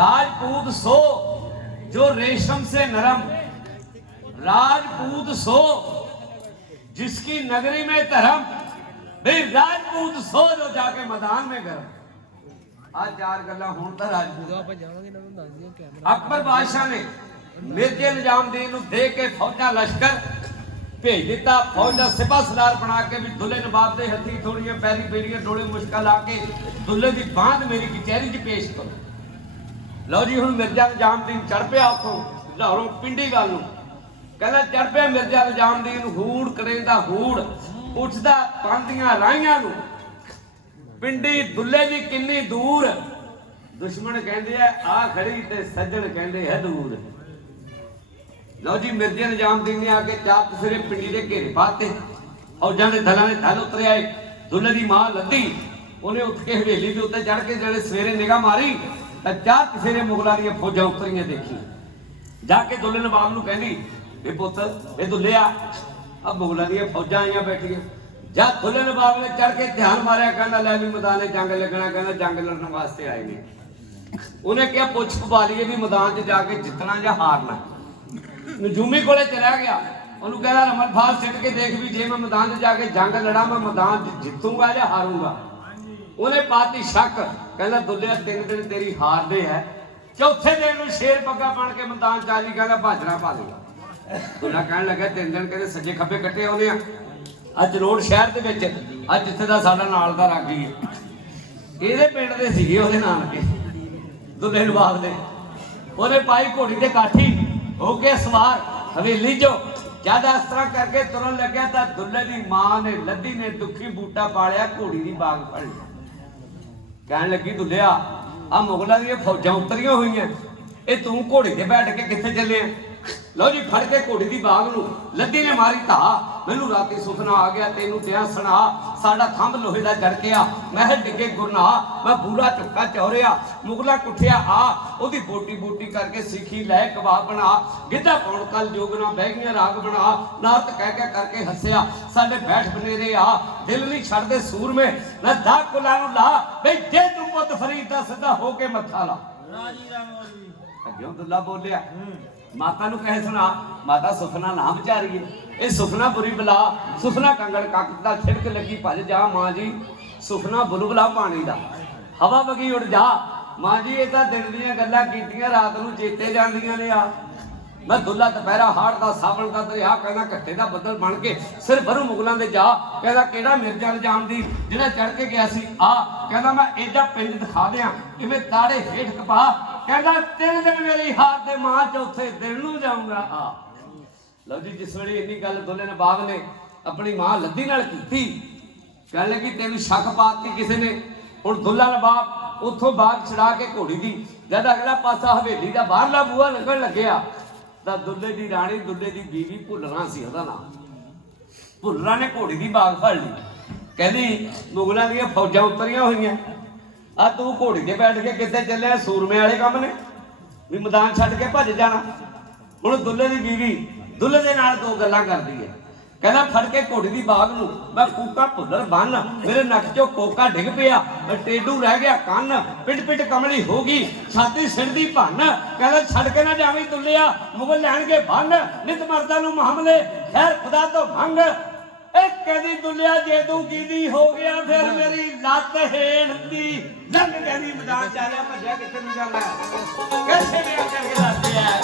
राजपूत सो जो रेशम से नरम, राजपूत सो जिसकी नगरी में धर्म, भाई राजपूत सो जो जाके मैदान में गरम। आज चार गल्ला हुण तां राजपूत। अकबर बादशाह ने मिर्जे निजामुद्दीन नूं दे के फौजा लश्कर भेज दिता। फौज का सिपा सरदार बना के भी दुल्ले नवाब के हथी थोड़ियां पैरी बेड़ियां डोले मुश्किल आके दुल्ले की बांध मेरी कचहरी च पेश करो। लो जी हुण मिर्जा निजामुद्दीन चढ़ पिया उतों लाहौरों पिंडी गल नूं, कहना चढ़ पिया मिर्जा निजामुद्दीन हूड़ करेंदा हूड़, उठदा पांदियां राहियां नूं, पिंडी दुल्ले दी किन्नी दूर, दुश्मन कहंदे आ खड़ी ते सज्जण कहंदे है दूर। लो जी मिर्जे निजामुद्दीन ने आके चार तसरे पिंडी के घेरे पाते, फौजां दे दलां ने थल उतरे आए। दुल्ले दी मां लद्दी उन्हें उठ के हवेली के उत्ते चढ़ के जड़े सवेरे निगाह मारी तां चार तसरे मुगलां दी फौजां उतरियां देखी। जाके दुल्ले नवाब नूं कहंदी ए पुत्त ए दुल्लिया अब मुगलां दी फौजां आईयां बैठियां। जब दुल्ले नवाब ने चढ़ के ध्यान मारिया कहंदा लै भी मैदान जंग लगना, कहंदा जंग लड़न वास्ते आए ने। उन्हें कहा पुछ पा लईए भी मैदान च जाके जितना या हारना। नजूमी कोले चला गया, उन्होंने कहना रमन फाल सिट के देख भी जे मैं मैदान च जाके जंग लड़ा मैं मैदान जितूंगा या हारूंगा। उन्हें पाती शक, कहना दुल्लिया 3 दिन तेरी हार दे है, चौथे दिन शेर पग्गा बन के मैदान च आ जी, कहना भाजरा पा लेगा। दुल्ला कहने लगा 3 दिन कहते सज्जे खब्बे कट्टे आउंदे आ, अज रोड शहर दे विच अज जिथे दा साडा नाल दा रागी है इहदे पिंड दे सीगे ओहदे नाम के दुल्ले नवाब दे। ओहने पाई घोड़ी ते काठी हो के सवार हवेली जो जद इस तरह करके तुरन लग्या तां दुल्ले दी मां ने लद्दी ने दुखी बूटा पालिया घोड़ी दी बाग फड़ लिया। कहन लगी दुल्लिया आ मुगलां दी फौजां उतरियां होईयां, ए तू घोड़ी ते बैठ के कित्थे चले? लो जी फड़ के घोड़ी दी बाग नूं लद्दी ने मारी धा, मैनू राती सुपना आ गया तेनू दिया सुना साडा खंभ लोहे दा जड़किया, महल डिगे गुरना मैं बूरा चुक्का चौरिया, मुगला कुठिया आ ओदी बोटी बोटी करके सीखी लै कबाब बना, गिद्धा पौण कल जोगना बहगियां राग बना, नारत कह के करके हसिया साडे बैठ बनेरे आ, दिल नहीं छड़दे सूर में ना दा कुला नूं ला, बई जे तू पुत फरीद दा सिद्धा हो के मत्था ला। राजी राम अग्यों दुल्ला बोलिया माता नूं कहे सुना, माता सुफना ना विचारीए, ये सुफना बुरी बला, सुफना कंगड़ कक दा छिड़क लगी भज जा मां जी, सुफना बुलबुला पानी दा हवा वगी उड़ जा मां जी, ये तां दिन दीयां गल्लां कीतियां रात नूं चेते जांदियां ने आ। मैं दुल्ला दुपहरा हाड़ दा सावण दा दरिया, कहना घट्टे दा बदल बन के सिर भरू मुगलां दे जा, कहना केड़ा मिर्जा निजामुद्दीन जिहड़ा चढ़ के गया सी आ, कहना मैं एडा पिंड दिखा दियां इवें ताड़े हेठ कपा, कहना 3 दिन मेरी हार दे मां चौथे दिन नूं जाऊंगा आ। लो जी जिस वेले इन्नी गल दुल्ले नवाब ने अपनी मां लद्दी नाल कीती, कहण लगी तेनू शक पाती किसे ने। हुण दुल्ला नवाब उथों बाग छड़ा के घोड़ी दी जद अगला पासा हवेली दा बाहरला बूहा लगन लग्या तां दुल्ले दी राणी दुल्ले दी बीवी भुल्लरा सी ओहदा नाम। भुल्लरा ने घोड़ी दी बाग फड़ ली, कहंदी मुगलां दी फौजां उतरियां होईयां, आ तू घोड़ी ते बैठ के किते चलिया? सूरमे वाले काम ने भी मैदान छड्ड के भज जाना। हुण दुल्ले दी बीवी दुल्ले दे नाल 2 गल्लां करदी है, कहना फड़ के घोड़ी दी बाग नूं मैं कूका भुल्लर बन, मेरे नक चों कोका डिग पिया, मैं टेडू रह गया कन्न, पिट पिट कमली हो गई छाती सिरदी भन, कहना छड्ड के ना जावीं दुल्लिया मुगल लैणगे बन, नित मर्दां नूं मामले खैर खुदा तो भंग। एक कहदी दुल्लिया जे तू कीदी हो गया फिर मेरी लत हेठ दी लंघ कहदी मैदान चालिया भज्या किथे नूं जाना कैसे ने करके लाते है।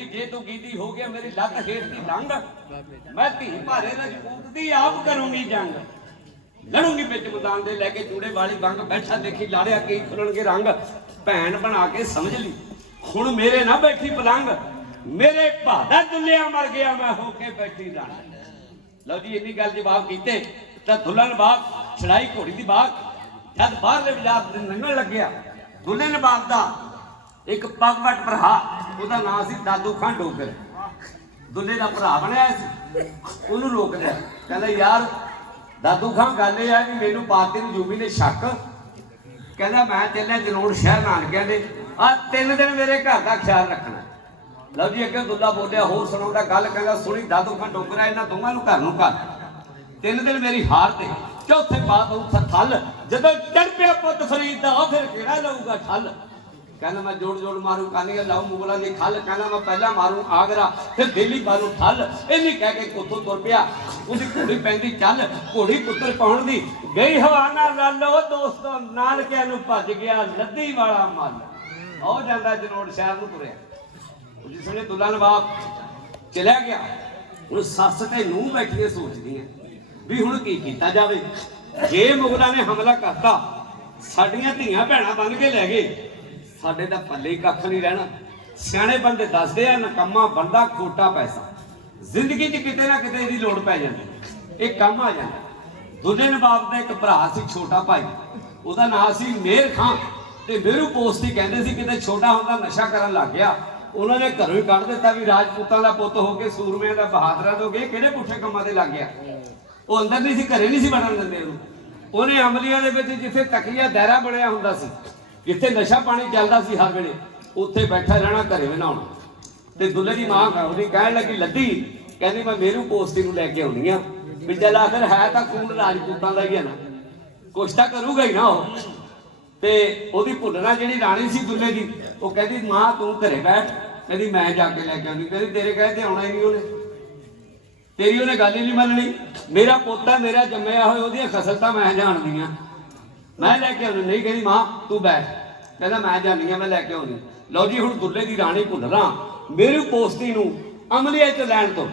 कहती जे तू गीदी हो गया मेरी लत हेठ दी लंघ, मैं धी भारे रजपूत दी आप करूंगी जंग, लड़ूंगी बिच मैदान दे लैके चूड़े वाली बंग, बैठा देखी लाड़िया कई खुलणगे रंग, भैन बना के समझ ली हुण मेरे ना बैठी पलंग, मेरे भादा दुल्लिया मर गया मैं होके बैठी रंग। लो जी इन्नी गल जवाब कीते तां दुल्हन बाग छड़ाई घोड़ी दी बाग, जद बाहरले बाजार लंघण लग्या दुल्हे नवाब दा एक पगवट भरा, ਉਹਦਾ ਨਾਂ ਸੀ ਦਾਦੂ ਖਾਂ ਡੋਗਰ, ਦੁੱਲੇ ਦਾ ਭਰਾ ਬਣਿਆ ਸੀ। ਉਹਨੂੰ ਰੋਕ ਲਿਆ, ਕਹਿੰਦਾ ਯਾਰ ਦਾਦੂ ਖਾਂ ਗੱਲ ਇਹ ਆ ਕਿ ਮੈਨੂੰ ਪਾਰਟੀ ਨੂੰ ਜੂਬੀ ਨੇ ਸ਼ੱਕ, ਕਹਿੰਦਾ ਮੈਂ ਚੱਲਿਆ ਜਨੂੜ ਸ਼ਹਿਰ ਨਾਨਕਿਆਂ ਦੇ, ਆ 3 ਦਿਨ ਮੇਰੇ ਘਰ ਦਾ ਖਿਆਲ ਰੱਖਣਾ। ਲਓ ਜੀ ਅੱਗੇ ਦੁੱਲਾ ਬੋਲਿਆ ਹੋਰ ਸੁਣਾਉਂਦਾ ਗੱਲ, ਕਹਿੰਦਾ ਸੁਣੀ ਦਾਦੂ ਖਾਂ ਡੋਗਰਾ ਇਹਨਾਂ ਦੋਵਾਂ ਨੂੰ ਘਰ ਨੂੰ ਘਰ, 3 ਦਿਨ ਮੇਰੀ ਹਾਰ ਤੇ, ਚੌਥੇ ਬਾਤ ਉੱਥੇ ਥਲ, ਜਦੋਂ ਚੜ ਪਿਆ ਪੁੱਤ ਫਰੀਦ ਦਾ ਫਿਰ ਕਿਹੜਾ ਲਊਗਾ ਠੱਲ। कहना मैं जोड़ जोड़ मारू कानिया लाऊ मुगलों की खल, कहना मैं पहला मारू आगरा फिर दिल्ली मारू ठल, इन्हीं कह के उतों तुर पिया, उसकी घोड़ी पैंदी चल, घोड़ी पुत्र पाउण दी गई हवा नाल रल, दोस्तों नानकियां नूं भज गया लद्दी वाला मल, आओ जांदा जनोड़ शहर नूं तुरिया। जिसने दुल्हा नवाब चलिया गया, हुण सस ते नूंह बैठियां सोचदियां भी हुण की कीता जावे, जे मुगलों ने हमला करता साडियां धीआं भैणां बन के लै गए, ਸਾਡੇ ਦਾ ਪੱਲੇ ਹੀ ਕੱਖ ਨਹੀਂ ਰਹਿਣਾ। ਸਿਆਣੇ ਬੰਦੇ ਦੱਸਦੇ ਆ ਨਕਮਾ ਬੰਦਾ ਖੋਟਾ ਪੈਸਾ, ਜ਼ਿੰਦਗੀ 'ਚ ਕਿਤੇ ਨਾ ਕਿਤੇ ਇਹਦੀ ਲੋੜ ਪੈ ਜਾਂਦੀ, ਇਹ ਕੰਮ ਆ ਜਾਂਦਾ। ਦੁੱਲੇ ਨਵਾਬ ਦਾ ਇੱਕ ਭਰਾ ਸੀ ਛੋਟਾ ਭਾਈ, ਉਹਦਾ ਨਾਂ ਸੀ ਮੇਰ ਖਾਂ, ਤੇ ਮੇਰੂ ਪੋਸਤੀ ਕਹਿੰਦੇ ਸੀ, ਕਿਤੇ ਛੋਟਾ ਹੁੰਦਾ ਨਸ਼ਾ ਕਰਨ ਲੱਗ ਗਿਆ, ਉਹਨਾਂ ਨੇ ਘਰੋਂ ਹੀ ਕੱਢ ਦਿੱਤਾ ਵੀ ਰਾਜਪੂਤਾਂ ਦਾ ਪੁੱਤ ਹੋ ਕੇ ਸੂਰਮਿਆਂ ਦਾ ਬਹਾਦਰਾਂ ਤੋਂ ਗਏ ਕਿਹੜੇ ਪੁੱਠੇ ਕੰਮਾਂ ਤੇ ਲੱਗ ਗਿਆ। ਉਹ ਅੰਦਰ ਨਹੀਂ ਸੀ, ਘਰੇ ਨਹੀਂ ਸੀ ਵੜਨ ਦਿੰਦੇ ਉਹਨੂੰ। ਉਹਨੇ ਅਮਲੀਆਂ ਦੇ ਵਿੱਚ ਜਿੱਥੇ ਤਕੀਆ ਦਾਇਰਾ ਬਣਿਆ ਹੁੰਦਾ ਸੀ, ਜਿੱਥੇ ਨਸ਼ਾ ਪਾਣੀ ਚੱਲਦਾ ਸੀ ਹਰ ਵੇਲੇ, ਉੱਥੇ ਬੈਠਾ ਰਹਿਣਾ, ਘਰੇ ਵੀ ਨਹਾਉਣਾ। ਤੇ ਦੁੱਲੇ ਦੀ ਮਾਂ ਉਹਦੀ ਕਹਿਣ ਲੱਗੀ ਲੱਦੀ, ਕਹਿੰਦੀ ਮੈਂ ਮੇਰੂ ਪੋਸਤੀ ਨੂੰ ਲੈ ਕੇ ਆਉਣੀ ਆ, ਵੀ ਚੱਲ ਆਖਰ ਹੈ ਤਾਂ ਖੂਨ ਰਾਜਪੂਤਾਂ ਦਾ ਹੀ ਹੈ ਨਾ, ਕੁਛ ਤਾਂ ਕਰੂਗਾ ਹੀ ਨਾ ਉਹ। ਤੇ ਉਹਦੀ ਭੁੱਲਣਾ ਜਿਹੜੀ ਰਾਣੀ ਸੀ ਦੁੱਲੇ ਦੀ, ਉਹ ਕਹਿੰਦੀ ਮਾਂ ਤੂੰ ਘਰੇ ਬੈਠ, ਕਹਿੰਦੀ ਮੈਂ ਜਾ ਕੇ ਲੈ ਕੇ ਆਉਂਦੀ, ਕਹਿੰਦੀ ਤੇਰੇ ਕਹੇ ਤੇ ਆਉਣਾ ਹੀ ਨਹੀਂ ਉਹਨੇ, ਤੇਰੀ ਉਹਨੇ ਗੱਲ ਹੀ ਨਹੀਂ ਮੰਨਣੀ, ਮੇਰਾ ਪੋਤਾ ਮੇਰਾ ਜੰਮਿਆ ਹੋਇਆ, ਉਹਦੀਆਂ ਖਸਲਤਾਂ ਮੈਂ ਜਾਣਦੀ ਆ, ਮੈਂ ਲੈ ਕੇ ਆਉਣੀ ਨਹੀਂ। ਕਹਿੰਦੀ ਮਾਂ ਤੂੰ ਬੈਠ, ਕਹਿੰਦਾ ਮੈਂ ਜਾਣੀ ਆ ਮੈਂ ਲੈ ਕੇ ਆਉਣੀ। ਲਓ ਜੀ ਹੁਣ ਦੁੱਲੇ ਦੀ ਰਾਣੀ ਭੁੱਲਣਾ ਮੇਰੂ ਪੋਸਤੀ ਨੂੰ ਅਮਲੀਏ ਚ ਲੈਣ ਤੋਂ,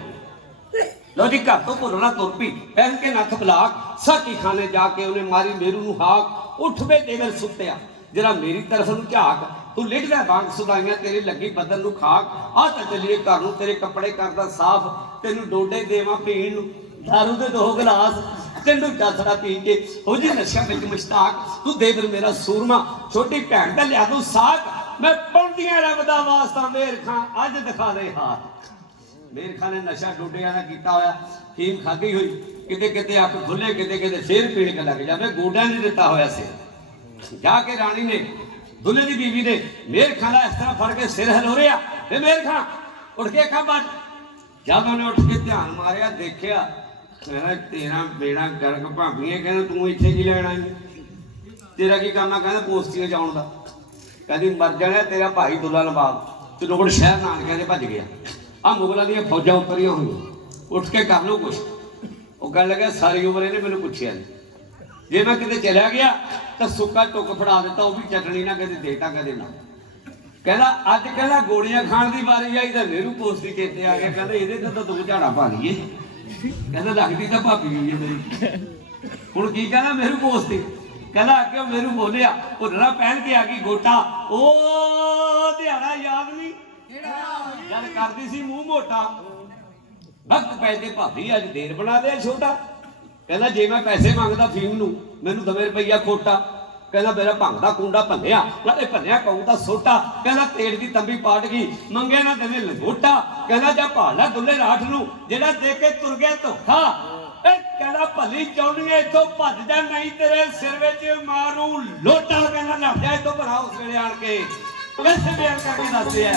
ਲਓ ਜੀ ਘਰ ਤੋਂ ਭੁੱਲਣਾ ਤੁਰ ਪਈ, ਪਹਿਨ ਕੇ ਨੱਥ ਬਲਾਕ, ਸਾਕੀ ਖਾਨੇ ਜਾ ਕੇ ਉਹਨੇ ਮਾਰੀ ਮੇਰੂ ਨੂੰ ਹਾਕ, ਉੱਠ ਵੇ ਦੇਵਰ ਸੁੱਤਿਆ ਜਰਾ ਮੇਰੀ ਤਰਫ ਨੂੰ ਝਾਕ, ਤੂੰ ਲਿਖਦਾ ਵਾਂਗ ਸੁਦਾਈਆਂ ਤੇਰੇ ਲੱਗੀ ਬਦਨ ਨੂੰ ਖਾਕ, ਆ ਤਾਂ ਚੱਲੀਏ ਘਰ ਨੂੰ ਤੇਰੇ ਕੱਪੜੇ ਕਰਦਾ ਸਾਫ਼, ਤੈਨੂੰ ਡੋਡੇ ਦੇਵਾਂ ਪੀਣ ਨੂੰ दारू ਦੇ 2 ਗਲਾਸ, ਤੈਨੂੰ ਚਾਸੜਾ ਪੀ ਕੇ ਹੋ ਜੀ ਨਸ਼ਾ ਵਿੱਚ ਮੁਸ਼ਤਾਕ, ਤੂੰ ਦੇਵਰ ਮੇਰਾ ਸੂਰਮਾ, ਛੋਟੀ ਭੈਣ ਦਾ ਲਿਆ ਦੂੰ ਸਾਕ, ਮੈਂ ਪੌਂਦੀਆਂ ਰੱਬ ਦਾ ਵਾਸਤਾ ਮੇਰ ਖਾਂ ਅੱਜ ਦਿਖਾ ਦੇ ਹਾਥ। ਮੇਰ ਖਾਂ ਨੇ ਨਸ਼ਾ ਡੋਡਿਆਂ ਦਾ ਕੀਤਾ ਹੋਇਆ, ਫੀਮ ਖਾਧੀ ਹੋਈ, ਕਿਤੇ ਕਿਤੇ ਅੱਖ ਖੁੱਲੇ, ਕਿਤੇ ਕਿਤੇ ਫੇਰ ਪੀਣ ਲੱਗ ਜਾਵੇ, ਗੋਡਿਆਂ ਨੇ ਦਿੱਤਾ ਹੋਇਆ ਸੀ। ਜਾ ਕੇ ਰਾਣੀ ਨੇ ਦੁੱਲੇ ਦੀ ਬੀਵੀ ਨੇ ਮੇਰ ਖਾਂ ਦਾ ਇਸ ਤਰ੍ਹਾਂ ਫੜ ਕੇ ਸਿਰ ਹਿਲੋਰਿਆ, ਤੇ ਮੇਰ ਖਾਂ ਉੱਠ ਕੇ ਅੱਖਾਂ ਬੰਦ। ਜਦ ਉਹਨੇ ਉੱਠ ਕੇ ਧਿਆਨ ਮਾਰਿਆ, ਦੇਖਿਆ, ਕਹਿੰਦਾ ਤੇਰਾ ਬੇੜਾ ਗਰਕ ਭਾਬੀਆਂ, ਕਹਿੰਦਾ ਤੂੰ ਇੱਥੇ ਕੀ ਲੈਣ ਆਈ, ਤੇਰਾ ਕੀ ਕੰਮ ਆ, ਕਹਿੰਦਾ ਪੋਸਤੀਆਂ ਜਾਉਣ ਦਾ। ਕਹਿੰਦੀ ਮਰ ਜਾਣਾ ਤੇਰਾ ਭਾਈ ਦੁੱਲਾ ਨਵਾਬ ਚਲੋੜ ਸ਼ਹਿਰ ਨਾਨਕਿਆਂ ਦੇ ਭੱਜ ਗਿਆ, ਆ ਮੁਗਲਾਂ ਦੀਆਂ ਫੌਜਾਂ ਉਤਰੀਆਂ ਹੋਈਆਂ, ਉੱਠ ਕੇ ਕਰ ਲਓ ਕੁਛ। ਉਹ ਕਹਿਣ ਲੱਗਾ ਸਾਰੀ ਉਮਰ ਇਹਨੇ ਮੈਨੂੰ ਪੁੱਛਿਆ ਨਹੀਂ, ਜੇ ਮੈਂ ਕਿਤੇ ਚਲਿਆ ਗਿਆ ਤਾਂ ਸੁੱਕਾ ਟੁੱਕ ਫੜਾ ਦਿੱਤਾ, ਉਹ ਵੀ ਚਟਣੀ ਨਾ ਕਦੇ ਦੇਤਾ ਕਦੇ ਨਾ। ਕਹਿੰਦਾ ਅੱਜ ਕਹਿੰਦਾ ਗੋਲੀਆਂ ਖਾਣ ਦੀ ਵਾਰੀ ਆਈ ਤਾਂ ਨਹਿਰੂ ਪੋਸਤੀ ਚੇਤੇ ਆ ਗਿਆ, ਕਹਿੰਦਾ ਇਹਦੇ ਤੇ ਤਾਂ 2 ਝਾੜਾਂ ਪਾ ਲਈਏ, ਕਹਿੰਦਾ ਲੱਗਦੀ ਤਾਂ ਭਾਬੀ ਹੋਈ ਹੈ ਮੇਰੀ। ਹੁਣ ਕੀ ਕਹਿੰਦਾ ਮੇਰੂ ਪੋਸਤੀ, ਕਹਿੰਦਾ ਅੱਗੇ ਮੇਰੂ ਬੋਲਿਆ, ਭੁੱਲਣਾ ਪਹਿਨ ਕੇ ਆ ਗਈ ਗੋਟਾ, ਉਹ ਦਿਹਾੜਾ ਯਾਦ ਨਹੀਂ ਜਦ ਕਰਦੀ ਸੀ ਮੂੰਹ ਮੋਟਾ, ਵਕਤ ਪੈ ਤੇ ਭਾਬੀ ਅੱਜ ਦੇਰ ਬਣਾ ਲਿਆ ਛੋਟਾ। ਕਹਿੰਦਾ ਜੇ ਮੈਂ ਪੈਸੇ ਮੰਗਦਾ ਫੀਮ ਨੂੰ ਮੈਨੂੰ ਦਵੇ ਰੁਪਈਆ ਖੋਟਾ, ਕਹਿੰਦਾ ਮੇਰਾ ਭੰਗ ਦਾ ਕੁੰਡਾ ਭੰਨਿਆ, ਨਾਲੇ ਭੰਨਿਆ ਕਹੂੰ ਤਾਂ ਸੋਟਾ, ਕਹਿੰਦਾ ਤੇੜ ਦੀ ਤੰਬੀ ਪਾਟ ਗਈ ਮੰਗਿਆ ਨਾ ਦੇਵੇ ਲੰਗੋਟਾ, ਕਹਿੰਦਾ ਜਾ ਭਾਲਾ ਦੁੱਲੇ ਰਾਠ ਨੂੰ ਜਿਹੜਾ ਦੇ ਕੇ ਤੁਰ ਗਿਆ ਧੋਖਾ, ਕਹਿੰਦਾ ਭਲੀ ਚਾਹੁੰਦੀ ਇੱਥੋਂ ਭੱਜ ਜਾ ਨਹੀਂ ਤੇਰੇ ਸਿਰ ਵਿੱਚ ਮਾਰੂ ਲੋਟਾ, ਕਹਿੰਦਾ ਨੱਠ ਜਾ ਇੱਥੋਂ ਭਰਾ ਉਸ ਵੇਲੇ ਆਣ ਕੇ ਵੈਸੇ ਬਿਆਨ ਕਰਕੇ ਦੱਸਦੇ ਆ।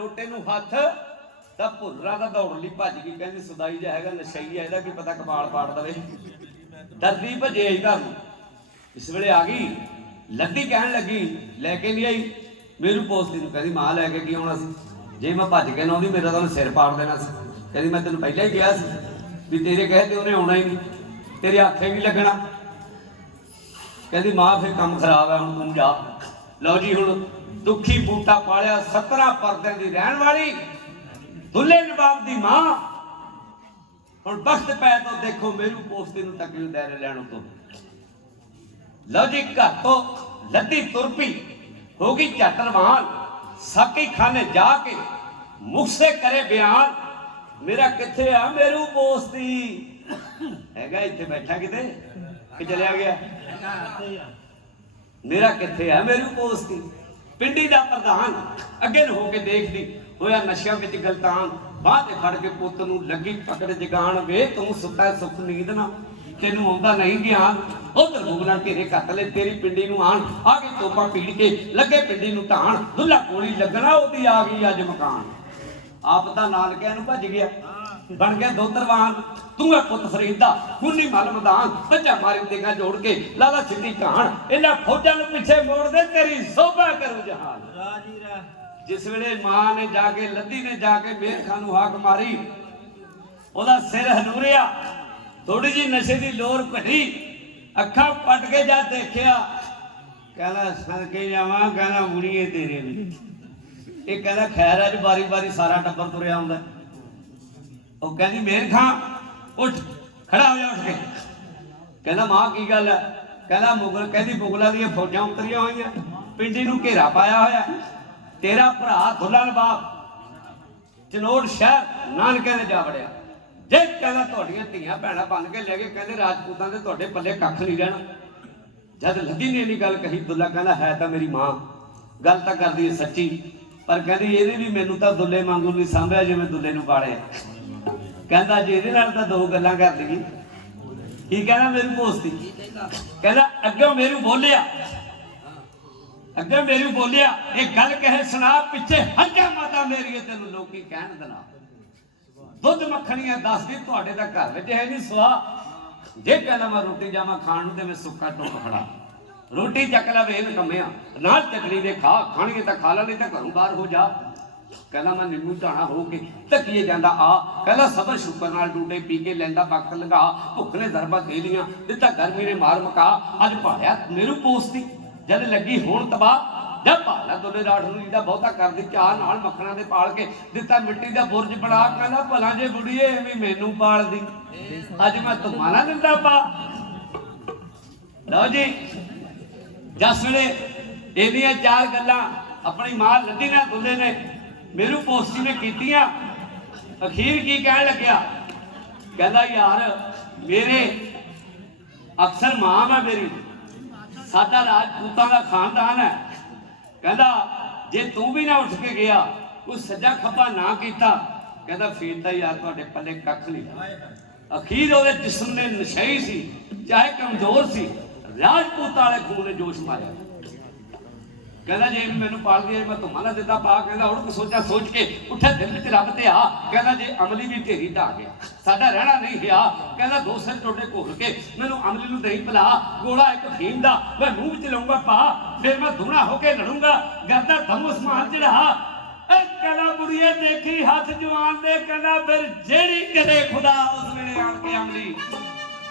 ਲੋਟੇ ਨੂੰ ਹੱਥ ਤਾਂ ਭੁੱਲਰਾਂ ਦਾ ਦੌੜ ਲਈ ਭੱਜ ਗਈ। ਕਹਿੰਦੀ ਸਦਾਈ ਜਿਹਾ ਹੈਗਾ ਨਸ਼ਈ ਹੈ, ਇਹਦਾ ਕੀ ਪਤਾ ਕਬਾਲ ਪਾੜ ਦਵੇ। ਡਰਦੀ ਭੱਜੇ ਆਈ ਘਰ ਨੂੰ। ਇਸ ਵੇਲੇ ਆ ਗਈ ਲੱਦੀ, ਕਹਿਣ ਲੱਗੀ ਲੈ ਕੇ ਨਹੀਂ ਆਈ ਮੇਰੂ ਪੋਸਤੀ ਨੂੰ। ਕਹਿੰਦੀ ਮਾਂ ਲੈ ਕੇ ਕੀ ਆਉਣਾ ਸੀ, ਜੇ ਮੈਂ ਭੱਜ ਕੇ ਨਾ ਆਉਂਦੀ ਮੇਰਾ ਤਾਂ ਉਹਨੇ ਸਿਰ ਪਾੜ ਦੇਣਾ ਸੀ। ਕਹਿੰਦੀ ਮੈਂ ਤੈਨੂੰ ਪਹਿਲਾਂ ਹੀ ਕਿਹਾ ਸੀ ਵੀ ਤੇਰੇ ਕਹੇ ਤੇ ਉਹਨੇ ਆਉਣਾ ਹੀ ਨਹੀਂ, ਤੇਰੇ ਆਖੇ ਵੀ ਲੱਗਣਾ। ਕਹਿੰਦੀ ਮਾਂ ਫਿਰ ਕੰਮ ਖਰਾਬ ਹੈ, ਹੁਣ ਤੂੰ ਜਾ। ਲਓ ਜੀ ਹੁਣ ਦੁੱਖੀ ਬੂਟਾ ਪਾਲਿਆ 17 ਪਰਦਿਆਂ ਦੀ ਰਹਿਣ ਵਾਲੀ ਦੁੱਲੇ ਨਵਾਬ ਦੀ ਮਾਂ ਹੁਣ ਬਖਤ ਪੈ ਤੋਂ ਦੇਖੋ ਮੇਰੂ ਪੋਸਤੀ ਨੂੰ ਤਕਲੀਫ ਦੇ ਲੈਣ ਤੋਂ। ਲਓ ਜੀ ਘਰ ਤੋਂ ਲੱਦੀ ਤੁਰ ਪਈ, ਹੋ ਗਈ ਝੱਟ ਰਵਾਨ। ਸਾਕੀ ਖਾਨੇ ਜਾ ਕੇ ਮੁਖਸੇ ਕਰੇ ਬਿਆਨ, ਮੇਰਾ ਕਿੱਥੇ ਆ ਮੇਰੂ ਪੋਸਤੀ। ਹੈਗਾ ਇੱਥੇ ਬੈਠਾ ਕਿਤੇ ਕਿ ਚਲਿਆ ਗਿਆ, ਮੇਰਾ ਕਿੱਥੇ ਆ ਮੇਰੂ ਪੋਸਤੀ। ਪਿੰਡੀ ਦਾ ਪ੍ਰਧਾਨ ਅੱਗੇ ਨੂੰ ਹੋ ਕੇ ਦੇਖਦੀ ਹੋਇਆ ਨਸ਼ਿਆਂ ਵਿੱਚ ਗਲਤਾਨ, ਬਾਹ ਤੇ ਫੜ ਕੇ ਪੁੱਤ ਨੂੰ ਲੱਗੀ ਪਕੜ ਜਗਾਣ। ਵੇ ਤੂੰ ਸੁੱਤਾ ਸੁੱਖ ਨੀਂਦ ਨਾ, ਤੈਨੂੰ ਆਉਂਦਾ ਨਹੀਂ ਗਿਆਨ। ਉਧਰ ਮੁਗਲਾਂ ਘੇਰੇ ਕੱਟ ਲੈ ਤੇਰੀ ਪਿੰਡੀ ਨੂੰ ਆਣ, ਆ ਕੇ ਤੋਪਾਂ ਪੀੜ ਕੇ ਲੱਗੇ ਪਿੰਡੀ ਨੂੰ ਢਾਣ। ਦੁੱਲਾ ਕੋਲੀ ਲੱਗਣਾ ਉਹਦੀ ਆ ਗਈ ਅੱਜ ਮਕਾਨ। ਆਪ ਤਾਂ ਨਾਨਕਿਆਂ ਨੂੰ ਭੱਜ ਗਿਆ, ਬਣ ਗਿਆ ਦੋਤਰਵਾਨ। ਤੂੰ ਹੈ ਪੁੱਤ ਫਰੀਦ ਦਾ ਖੂਨੀ ਮਲ ਮੈਦਾਨ, ਬੱਚਾ ਮਾਰੀ ਦੇਗਾ ਜੋੜ ਕੇ ਲਾਲਾ ਸਿੱਧੀ ਕਹਾਣ। ਇਹਨਾਂ ਫੌਜਾਂ ਨੂੰ ਪਿੱਛੇ ਮੋੜ ਦੇ, ਤੇਰੀ ਸੋਭਾ ਕਰੂ ਜਹਾਨ। ਰਾਜੀ ਰਾ ਜਿਸ ਵੇਲੇ ਮਾਂ ਨੇ ਜਾ ਕੇ ਲੱਦੀ ਨੇ ਜਾ ਕੇ ਮੇਰ ਖਾਨ ਨੂੰ ਹਾਕ ਮਾਰੀ, ਉਹਦਾ ਸਿਰ ਹਨੂਰਿਆ, ਥੋੜੀ ਜੀ ਨਸ਼ੇ ਦੀ ਲੋਰ ਘਟੀ, ਅੱਖਾਂ ਪਟ ਕੇ ਜਾ ਦੇਖਿਆ। ਕਹਿੰਦਾ ਸਦਕੇ ਜਾਵਾਂ, ਕਹਿੰਦਾ ਬੁੜੀਏ ਤੇਰੇ ਵੀ। ਇਹ ਕਹਿੰਦਾ ਖੈਰ ਅੱਜ ਵਾਰੀ ਵਾਰੀ ਸਾਰਾ ਟੱਬਰ ਤੁਰਿਆ ਆਉਂਦਾ। ਉਹ ਕਹਿੰਦੀ ਮੇਰ ਖਾਨ ਉੱਠ, ਖੜਾ ਹੋ ਜਾ ਉੱਠ ਕੇ। ਕਹਿੰਦਾ ਮਾਂ ਕੀ ਗੱਲ ਹੈ? ਕਹਿੰਦਾ ਮੁਗਲ, ਕਹਿੰਦੀ ਮੁਗਲਾਂ ਦੀਆਂ ਫੌਜਾਂ ਉਤਰੀਆਂ ਹੋਈਆਂ, ਪਿੰਡੀ ਨੂੰ ਘੇਰਾ ਪਾਇਆ ਹੋਇਆ। ਤੇਰਾ ਭਰਾ ਦੁੱਲਾ ਨਵਾਬ ਚਨੋੜ ਸ਼ਹਿਰ ਨਾਨਕਿਆਂ ਦੇ ਜਾ ਵੜਿਆ। ਜੇ ਕਹਿੰਦਾ ਤੁਹਾਡੀਆਂ ਧੀਆਂ ਭੈਣਾਂ ਬਣ ਕੇ ਲੈ ਗਏ, ਕਹਿੰਦੇ ਰਾਜਪੂਤਾਂ ਦੇ ਤੁਹਾਡੇ ਪੱਲੇ ਕੱਖ ਨਹੀਂ ਰਹਿਣਾ। ਜਦ ਲੱਦੀ ਨੇ ਇੰਨੀ ਗੱਲ ਕਹੀ, ਦੁੱਲਾ ਕਹਿੰਦਾ ਹੈ ਤਾਂ ਮੇਰੀ ਮਾਂ, ਗੱਲ ਤਾਂ ਕਰਦੀ ਹੈ ਸੱਚੀ, ਪਰ ਕਹਿੰਦੀ ਇਹਨੇ ਵੀ ਮੈਨੂੰ ਤਾਂ ਦੁੱਲੇ ਵਾਂਗੂ ਨਹੀਂ ਸਾਂਭਿਆ ਜਿਵੇਂ ਦੁੱਲੇ ਨੂੰ ਪਾਲਿਆ। ਕਹਿੰਦਾ ਜੇ ਇਹਦੇ ਨਾਲ ਤਾਂ ਦੋ ਗੱਲਾਂ ਕਰ ਲਈਏ। ਕੀ ਕਹਿੰਦਾ ਮੇਰੂ ਪੋਸਤੀ? ਕਹਿੰਦਾ ਅੱਗੇ ਮੇਰੂ ਬੋਲਿਆ, ਅੱਗੇ ਮੇਰੂ ਬੋਲਿਆ, ਇਹ ਗੱਲ ਕਹੇ ਸੁਣਾ, ਪਿੱਛੇ ਹੱਜਾ ਮਾਤਾ ਮੇਰੀ ਤੈਨੂੰ ਲੋਕੀ ਕਹਿਣ ਦੇਣਾ। ਦੁੱਧ ਮੱਖਣੀਆਂ ਦੱਸਦੀ ਤੁਹਾਡੇ ਦਾ ਘਰ ਵਿੱਚ ਹੈ ਨਹੀਂ ਸੁਆਹ। ਜੇ ਕਹਿੰਦਾ ਮੈਂ ਰੋਟੀ ਜਾਵਾਂ ਖਾਣ ਨੂੰ ਤੇ ਮੈਂ ਸੁੱਕਾ ਟੁੱਕ ਖੜਾ, ਰੋਟੀ ਚੱਕ ਲੈ ਵੇ ਨਕੰਮਿਆ, ਨਾਲ ਚਟਣੀ ਦੇ ਖਾ, ਖਾਣਗੇ ਤਾਂ ਖਾ ਲੈ, ਨਹੀਂ ਤਾਂ ਘਰੋਂ ਬਾਹਰ ਹੋ ਜਾ। ਕਹਿੰਦਾ ਮੈਂ ਨਿੰਮੂ ਢਾਣਾ ਹੋ ਕੇ ਧੱਕੀਏ ਜਾਂਦਾ ਆ। ਕਹਿੰਦਾ ਸਬਰ ਸ਼ੁਕਰ ਨਾਲ ਡੂਡੇ ਪੀ ਕੇ ਲੈਂਦਾ ਵਕਤ ਲਗਾ, ਭੁੱਖ ਨੇ ਦਰਬਾਂ ਦੇ ਲੀਆਂ, ਦਿੱਤਾ ਗਰਮੀ ਨੇ ਮਾਰ ਮਕਾ। ਅੱਜ ਭਾਲਿਆ ਮੇਰੂ ਪੋਸਤੀ, ਜਦ ਲੱਗੀ ਹੋਣ ਤਬਾਹ, ਜਦ ਭਾਲਾ ਦੁੱਲੇ ਰਾਠ ਨੂੰ ਜਿਹਦਾ ਬਹੁਤਾ ਕਰਦੀ ਚਾਹ ਨਾਲ ਮੱਖਣਾ ਦੇ ਪਾਲ ਕੇ ਦਿੱਤਾ ਮਿੱਟੀ ਦਾ ਬੁਰਜ ਬਣਾ। ਕਹਿੰਦਾ ਭਲਾ ਜੇ ਬੁੜੀਏ ਐਵੇਂ ਮੈਨੂੰ ਪਾਲਦੀ, ਅੱਜ ਮੈਂ ਧੁੰਮਾਂ ਨਾ ਦਿੰਦਾ ਪਾ। ਲਓ ਜੀ ਜਸ ਵੇਲੇ ਇਹਦੀਆਂ ਚਾਰ ਗੱਲਾਂ ਆਪਣੀ ਮਾਂ ਲੱਦੀ ਨਾਲ ਦੁੱਲੇ ਨੇ ਮੇਰੂ ਪੋਸਤੀ ਨੇ ਕੀਤੀਆਂ। ਅਖੀਰ ਕੀ ਕਹਿਣ ਲੱਗਿਆ? ਕਹਿੰਦਾ ਯਾਰ ਮੇਰੇ ਅਕਸਰ ਮਾਂ ਹੈ ਮੇਰੀ, ਸਾਡਾ ਰਾਜਪੂਤਾਂ ਦਾ ਖਾਨਦਾਨ ਹੈ। ਕਹਿੰਦਾ ਜੇ ਤੂੰ ਵੀ ਨਾ ਉੱਠ ਕੇ ਗਿਆ, ਕੋਈ ਸੱਜਾ ਖੱਬਾ ਨਾ ਕੀਤਾ, ਕਹਿੰਦਾ ਫੇਰ ਤਾਂ ਯਾਰ ਤੁਹਾਡੇ ਪੱਲੇ ਕੱਖ ਨਹੀਂ। ਅਖੀਰ ਉਹਦੇ ਜਿਸਮ ਨੇ ਨਸ਼ਈ ਸੀ, ਚਾਹੇ ਕਮਜ਼ੋਰ ਸੀ, ਰਾਜਪੂਤ ਵਾਲੇ ਖੂਨ ਨੇ ਜੋਸ਼ ਮਾਰਿਆ। ਕਹਿੰਦਾ ਜੇ ਮੈਨੂੰ ਪਾਲਦੀ ਹੈ ਮੈਂ ਧੁੰਮਾਂ ਨਾ ਦਿੰਦਾ ਪਾ। ਕਹਿੰਦਾ ਹੁਣ ਸੋਚਿਆ, ਸੋਚ ਕੇ ਉੱਠਿਆ ਦਿਲ ਵਿੱਚ ਰੱਬ ਤੇ ਆ। ਕਹਿੰਦਾ ਜੇ ਅਮਲੀ ਵੀ ਢੇਰੀ ਢਾ ਗਿਆ, ਸਾਡਾ ਰਹਿਣਾ ਨਹੀਂ ਗਿਆ। ਕਹਿੰਦਾ ਦੋ ਸਿਰ ਟੋਡੇ ਘੋਲ ਕੇ ਮੈਨੂੰ ਅਮਲੀ ਨੂੰ ਦਹੀਂ ਪਿਲਾ, ਗੋਲਾ ਇੱਕ ਫੀਮ ਦਾ ਮੈਂ ਮੂੰਹ ਵਿੱਚ ਲਾਉਂਗਾ ਪਾ, ਫਿਰ ਮੈਂ ਧੂਣਾ ਹੋ ਕੇ ਲੜੂੰਗਾ, ਗਰਦਾ ਧਮ ਉਸਮਾਨ ਚੜਾ। ਕਹਿੰਦਾ ਬੁੜੀਏ ਦੇਖੀ ਹੱਥ ਜਵਾਨ ਦੇ, ਕਹਿੰਦਾ ਫਿਰ ਜਿਹੜੀ ਕਦੇ ਖੁਦਾ ਉਸ ਵੇਲੇ ਆਣ ਕੇ ਅਮਲੀ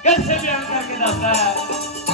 कैसे बयान करके दसता है।